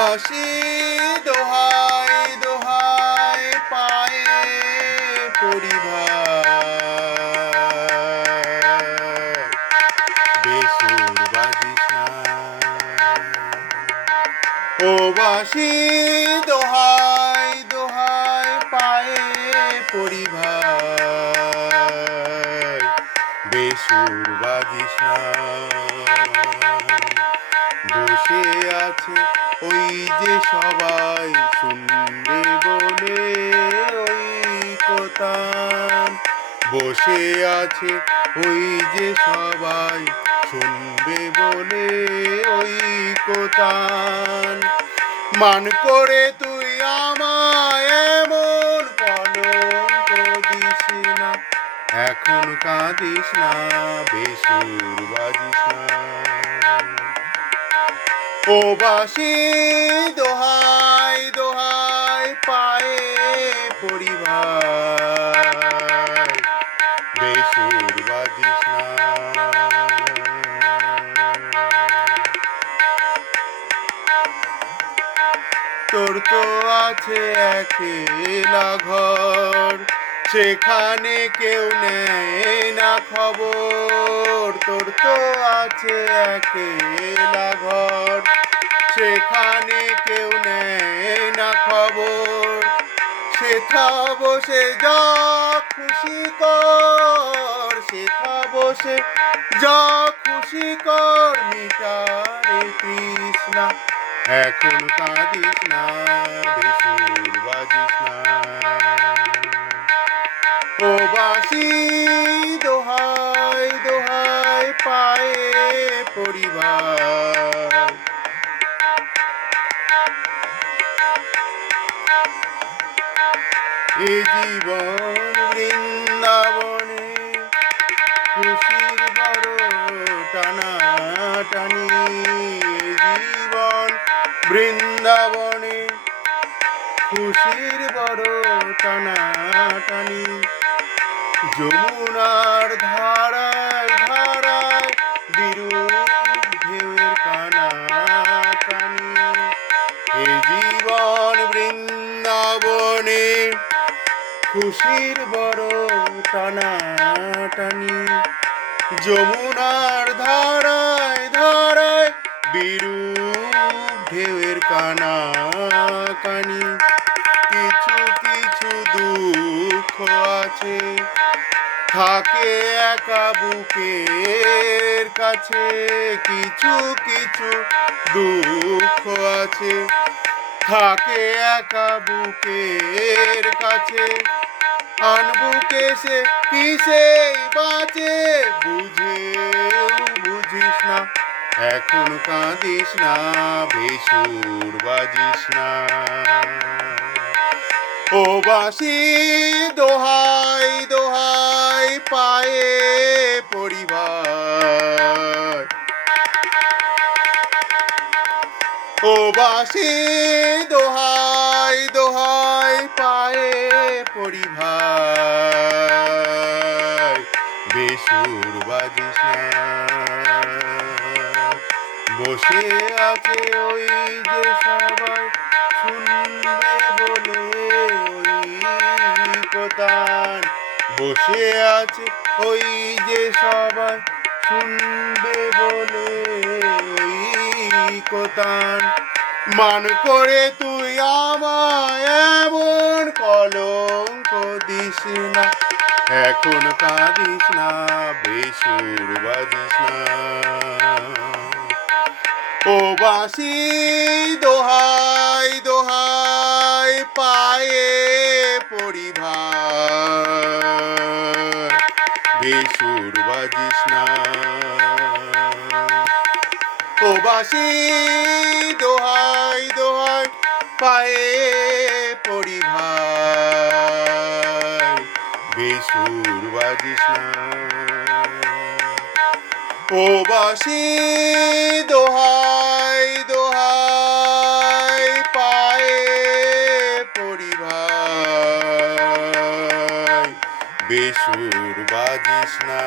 বাঁশি দোহাই দোহাই পায়ে পড়ি ভাই, বেসুর বাজিস না। ও বাঁশি দোহাই দোহাই পায়ে পড়ি ভাই, বেসুর বাজিস না। বসে আছে ওই যে সবাই শুনবে বলে ওই কোতান, বসে আছে ওই যে সবাই শুনবে বলে ওই কোতান। মান করে তুই আমায় এমন কলঙ্ক দিস না, এখন কাঁদিস না, বেসুর বাজিস না। ও বাঁশি দোহাই দোহাই পায়ে পড়ি ভাই, বেসুর বাজিস না। তোর তো আছে একলা ঘর, সেখানে কেউ নেয় না খবর। তোর তো আছে একলা ঘর, সেখানে কেউ নেয় না খবর। সেথা বসে যা খুশি কর, সেথা বসে যা খুশি কর, মিটারে তৃষ্ণা, এখন কাঁদিস না, বেসুর বাজিস না। ও বাঁশি দোহাই দোহাই পায়ে পড়ি ভাই, এ জীবন বৃন্দাবনে খুশির বড় টানা টানি। এ জীবন বৃন্দাবনে খুশির বড় টানা টানি। যমুনার ধারায় ধারায় বিরূপ ঢেউয়ের কানা কানি। এ জীবন বৃন্দাবনে খুশির বড় টানা টানি। যমুনার ধারায় ধারায় বিরূপ ঢেউয়ের কানা কানি। কিছু কিছু দুঃখ আছে থাকে একা বুকের কাছে, কিছু কিছু দুঃখ আছে থাকে একা বুকের কাছে। আনবুকে সে কিসে বাঁচে বুঝেও বুঝিস না, এখন কাঁদিস না, বেসুর বাজিস না। ও বাঁশি দোহাই দোহাই পায়ে পড়ি ভাই, ও বাঁশি দোহাই দোহাই পায়ে পড়ি ভাই, বেসুর বাজিস না। বসে আছে ওই যে সবাই শুনবে বলে ওই কোতান, বসে আছে ওই যে সবাই শুনবে বলে ওই কোতান। মান করে তুই আমায় এমন কলঙ্ক দিস না, এখন কাঁদিস না, বেসুর বাজিস না। ও বাঁশি দোহাই দোহাই পায়ে পড়ি ভাই, বেসুর বাজিস না। ও বাঁশি দোহাই দোহাই পায়ে পড়ি ভাই, বেসুর বাজিস না। ও বাঁশি দোহাই দোহাই পায়ে পড়ি ভাই, বেসুর বাজিস না।